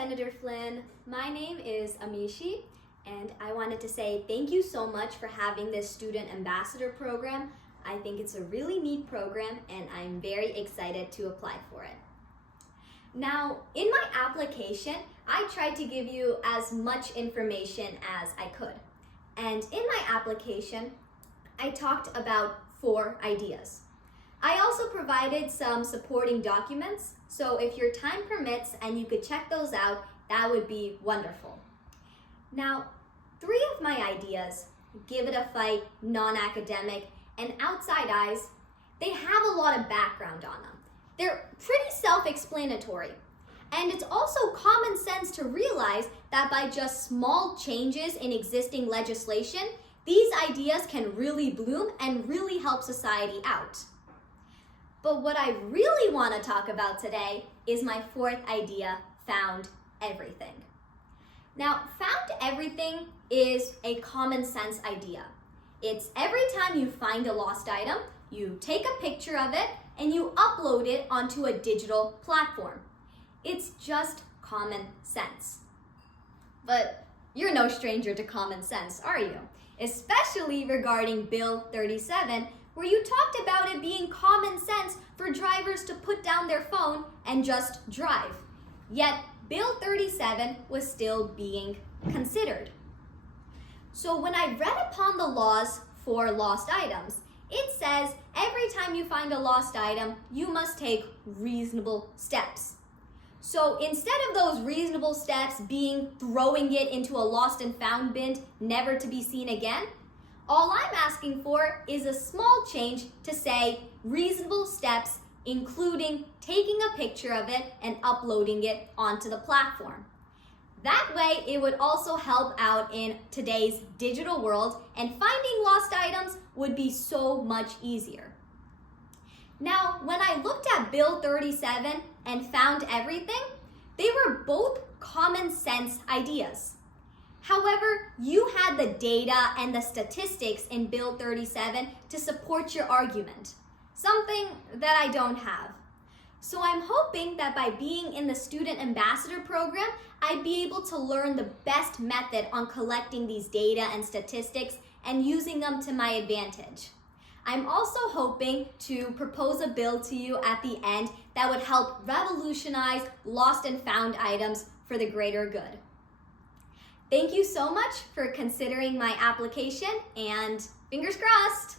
Senator Flynn. My name is Amishi, and I wanted to say thank you so much for having this Student Ambassador program. I think it's a really neat program, and I'm very excited to apply for it. Now, in my application, I tried to give you as much information as I could. And in my application, I talked about 4 ideas. I also provided some supporting documents, so if your time permits and you could check those out, that would be wonderful. Now, 3 of my ideas, Give It a Fight, Non-Academic, and Outside Eyes, they have a lot of background on them. They're pretty self-explanatory. And it's also common sense to realize that by just small changes in existing legislation, these ideas can really bloom and really help society out. But what I really want to talk about today is my 4th idea, Found Everything. Now, found everything is a common sense idea. It's every time you find a lost item, you take a picture of it and you upload it onto a digital platform. It's just common sense. But you're no stranger to common sense, are you? Especially regarding Bill 37, where you talked about it being common sense for drivers to put down their phone and just drive. Yet, Bill 37 was still being considered. So when I read upon the laws for lost items, it says every time you find a lost item, you must take reasonable steps. So instead of those reasonable steps being throwing it into a lost and found bin, never to be seen again, all I'm asking for is a small change to say reasonable steps, including taking a picture of it and uploading it onto the platform. That way, it would also help out in today's digital world, and finding lost items would be so much easier. Now, when I looked at Bill 37 and Found Everything, they were both common sense ideas. However, you had the data and the statistics in Bill 37 to support your argument, something that I don't have. So I'm hoping that by being in the Student Ambassador program, I'd be able to learn the best method on collecting these data and statistics and using them to my advantage. I'm also hoping to propose a bill to you at the end that would help revolutionize lost and found items for the greater good. Thank you so much for considering my application, and fingers crossed!